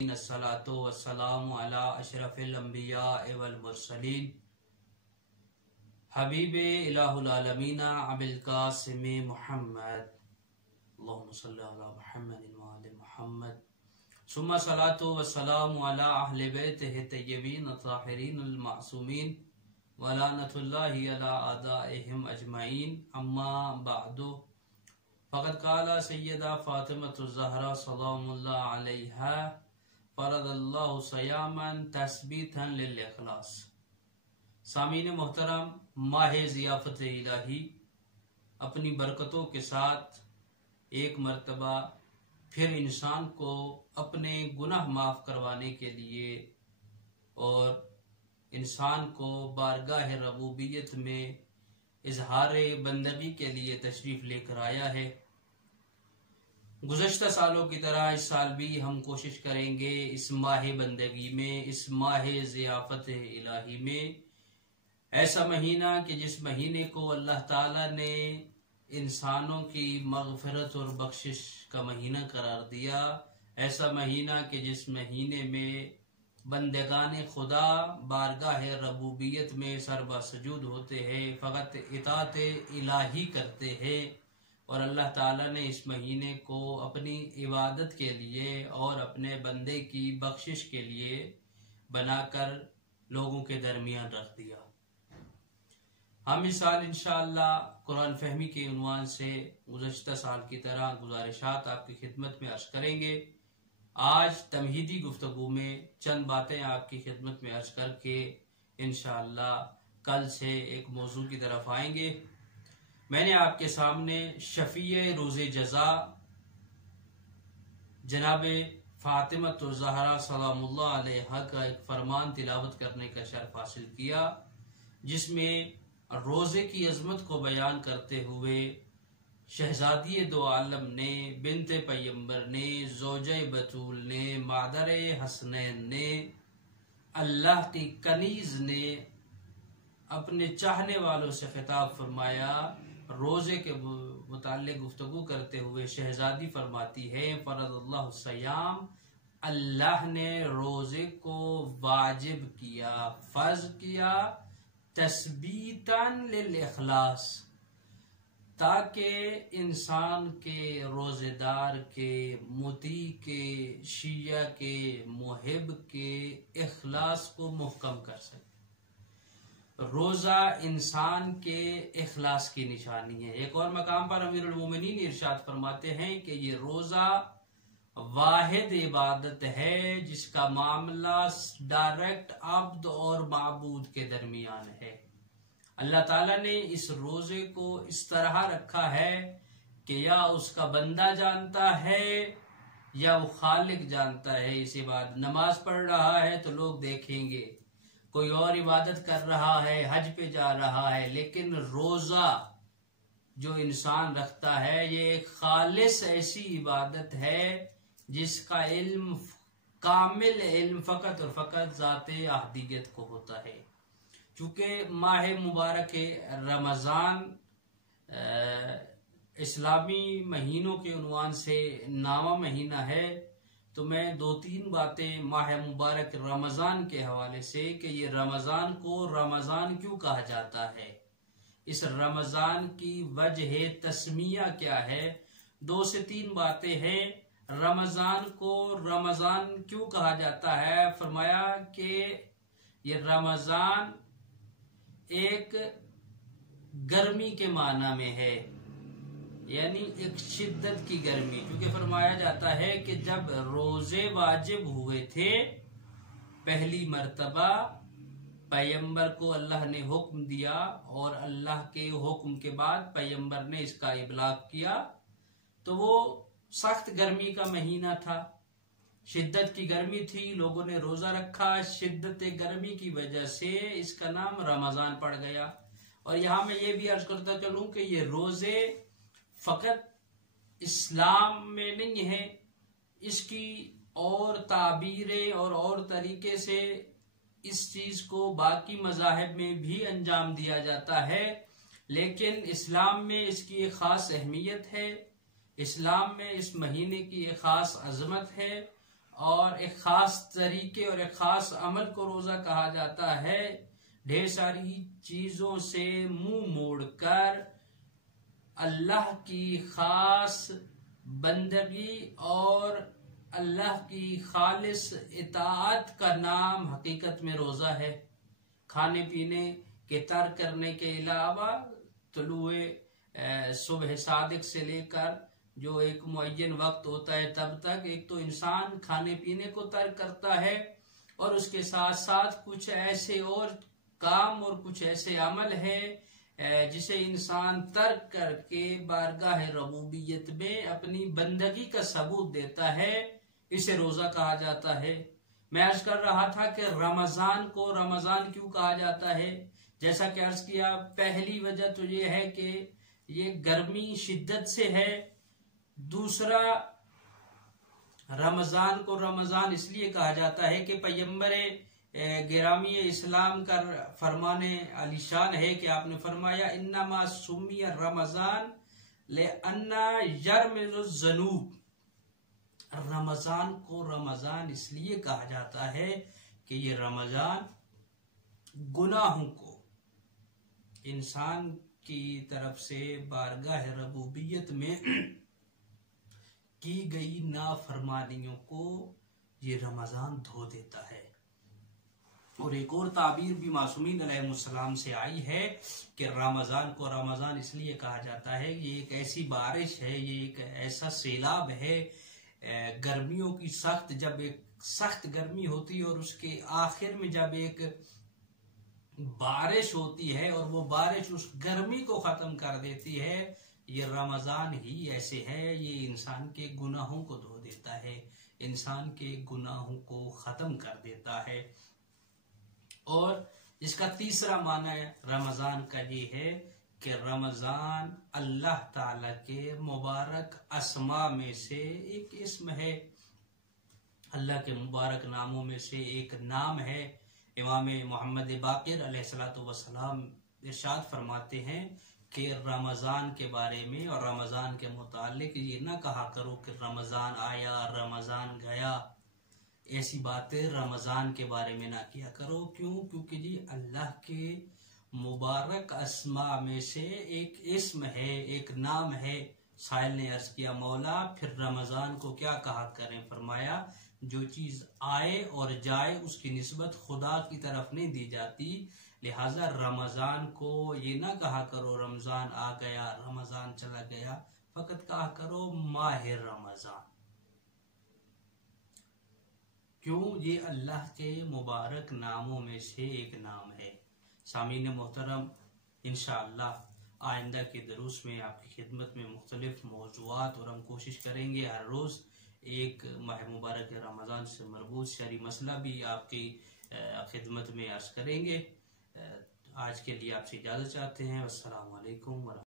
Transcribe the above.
अस्सलातु वस्सलामु अला अशरफिल अंबिया वल मुरसलीन हबीबे इलाहुल आलमीन अबिल कासिम मुहम्मद अल्लाहुम्मा सल्ली अला मुहम्मद व आलि मुहम्मद सुम्मा सलातु वस्सलामु अला अहले बैतिहि तय्यबीन ताहिरीन अल मासूमीन व लानतुल्लाहि अला आदाइहिम अजमईन अम्मा बअदु फ़क़द क़ाला सय्यदा फ़ातिमतु ज़हरा सलामुल्लाह अलैहा फ़रदल्लाहु सयामन तस्बीतन लिल इख़लास। सामीन मोहतरम, माह ज़ियाफ़त इलाही अपनी बरकतों के साथ एक मर्तबा फिर इंसान को अपने गुनाह माफ़ करवाने के लिए और इंसान को बारगाह रबूबियत में इजहार बंदगी के लिए तशरीफ़ लेकर आया है। गुज़श्ता सालों की तरह इस साल भी हम कोशिश करेंगे इस माह बंदगी में, इस माह ज़ियाफ़त इलाही में, ऐसा महीना कि जिस महीने को अल्लाह ताला ने इंसानों की मग़फ़िरत और बख्शिश का महीना करार दिया, ऐसा महीना कि जिस महीने में बंदगान खुदा बारगाह रबूबियत में सरबा सजूद होते हैं, फ़क़त इताअत इलाही करते हैं और अल्लाह ताला ने इस महीने को अपनी इबादत के लिए और अपने बंदे की बख्शिश के लिए बनाकर लोगों के दरमियान रख दिया। हम इस साल इंशाअल्लाह कुरान फहमी के उन्वान से गुज़श्ता साल की तरह गुजारिशात आपकी खिदमत में अर्ज करेंगे। आज तमहीदी गुफ्तगू में चंद बातें आपकी खिदमत में अर्ज करके इंशाअल्लाह कल से एक मौजू की तरफ आएंगे। मैंने आपके सामने शफ़ीए रोज़े जज़ा जनाबे फ़ातिमतु ज़हरा सलामुल्लाह अलैहा का एक फरमान तिलावत करने का शर्फ हासिल किया, जिसमें रोज़े की अज़मत को बयान करते हुए शहजादी दो आलम ने, बिनते पैगंबर ने, ज़ौजे बतूल ने, मादरे हसनैन ने, अल्लाह की कनीज़ ने अपने चाहने वालों से खिताब फरमाया। रोज़े के मुताल्लिक़ गुफ्तगू करते हुए शहजादी फरमाती है, फ़रदल्लाहु सयाम, अल्लाह ने रोज़े को वाजिब किया, फ़र्ज़ किया, तस्बीतन लिल इख़लास, ताकि इंसान के, रोज़ेदार के, मुती के, शिया के, मुहिब के इख़लास को मुहकम कर सके। रोज़ा इंसान के इख़लास की निशानी है। एक और मकाम पर अमीरुल मोमिनीन इरशाद फरमाते हैं कि ये रोज़ा वाहिद इबादत है जिसका मामला डायरेक्ट अब्द और माबूद के दरमियान है। अल्लाह ताला ने इस रोज़े को इस तरह रखा है कि या उसका बंदा जानता है या वो खालिक जानता है। इस इबादत, नमाज पढ़ रहा है तो लोग देखेंगे, कोई और इबादत कर रहा है, हज पे जा रहा है, लेकिन रोज़ा जो इंसान रखता है ये एक खालिस ऐसी इबादत है जिसका इल्म, कामिल इल्म फ़कत और फ़कत ज़ाते अहदियत को होता है। चूँकि माह मुबारक रमज़ान इस्लामी महीनों के उन्वान से नामा महीना है, तो मैं दो तीन बातें माह मुबारक रमज़ान के हवाले से कि ये रमज़ान को रमज़ान क्यों कहा जाता है, इस रमज़ान की वजह तस्मिया क्या है, दो से तीन बातें हैं। रमज़ान को रमज़ान क्यों कहा जाता है? फरमाया कि ये रमज़ान एक गर्मी के माना में है, यानी एक शिद्दत की गर्मी, क्योंकि फरमाया जाता है कि जब रोजे वाजिब हुए थे पहली मर्तबा, पैगंबर को अल्लाह ने हुक्म दिया और अल्लाह के हुक्म के बाद पैगंबर ने इसका इबलाग किया, तो वो सख्त गर्मी का महीना था, शिद्दत की गर्मी थी, लोगों ने रोजा रखा, शिद्दत गर्मी की वजह से इसका नाम रमजान पड़ गया। और यहाँ मैं ये भी अर्ज करता चलूं कि ये रोजे फ़कत इस्लाम में नहीं है, इसकी और ताबीरें और तरीके से इस चीज को बाकी मज़ाहिब में भी अंजाम दिया जाता है, लेकिन इस्लाम में इसकी एक खास अहमियत है, इस्लाम में इस महीने की एक खास अजमत है और एक खास तरीके और एक खास अमल को रोजा कहा जाता है। ढेर सारी चीजों से मुंह मोड़कर अल्लाह की खास बंदगी और अल्लाह की खालिस इताअत का नाम हकीकत में रोजा है। खाने पीने के तर्क करने के अलावा तुलुए सुबह सादिक से लेकर जो एक मुअय्यन वक्त होता है तब तक एक तो इंसान खाने पीने को तर्क करता है और उसके साथ साथ कुछ ऐसे और काम और कुछ ऐसे अमल है जिसे इंसान तर्क करके बारगाह रबूबियत में अपनी बंदगी का सबूत देता है। इसे रोजा कहा जाता है। मैं अर्ज कर रहा था कि रमजान को रमजान क्यों कहा जाता है। जैसा कि अर्ज किया, पहली वजह तो ये है कि ये गर्मी शिद्दत से है। दूसरा, रमजान को रमजान इसलिए कहा जाता है कि पैगंबर गिरामी इस्लाम का फरमाने आलिशान है कि आपने फरमाया इन्नमा सुम्मिया रमजान ले अन्ना यरमिज़ुज़्ज़ुनूब। रमजान को रमजान इसलिए कहा जाता है कि ये रमजान गुनाहों को इंसान की तरफ से बारगाह रबूबियत में की गई नाफरमानियों को ये रमजान धो देता है। और एक और ताबीर भी मासूमीन अलैहिस्सलाम से आई है कि रमजान को रमजान इसलिए कहा जाता है कि ये एक ऐसी बारिश है, ये एक ऐसा सैलाब है। गर्मियों की जब एक सख्त गर्मी होती है और उसके आखिर में जब एक बारिश होती है और वो बारिश उस गर्मी को खत्म कर देती है, ये रमजान ही ऐसे है। ये इंसान के गुनाहों को धो देता है, इंसान के गुनाहों को खत्म कर देता है। और इसका तीसरा माना रमजान का ये है कि रमजान अल्लाह ताला के मुबारक अस्मा में से एक इस्म है। अल्लाह के मुबारक नामों में से एक नाम है। इमाम मोहम्मद बाक़िर अलैहिस्सलातु वस्सलाम इरशाद फरमाते हैं कि रमजान के बारे में और रमजान के मुतालिक ये ना कहा करो कि रमजान आया रमजान गया। ऐसी बातें रमजान के बारे में ना किया करो। क्यों? क्योंकि जी अल्लाह के मुबारक अस्मा में से एक इस्म है, एक नाम है। साहिल ने अर्ज किया, मौला फिर रमजान को क्या कहा करें? फरमाया जो चीज आए और जाए उसकी निस्बत खुदा की तरफ नहीं दी जाती, लिहाजा रमजान को ये ना कहा करो रमजान आ गया रमजान चला गया, फकत कहा करो माहिर रमजान। क्यों? ये अल्लाह के मुबारक नामों में से एक नाम है। सामीन मोहतरम, इंशाअल्लाह आइंदा के दुरूस में आपकी खिदमत में मुख्तलिफ मौज़ूआत और हम कोशिश करेंगे हर रोज़ एक माह मुबारक रमज़ान से मरबूत शरई मसला भी आपकी खिदमत में अर्ज करेंगे। आज के लिए आपसे इजाज़त चाहते हैं। अस्सलामु अलैकुम।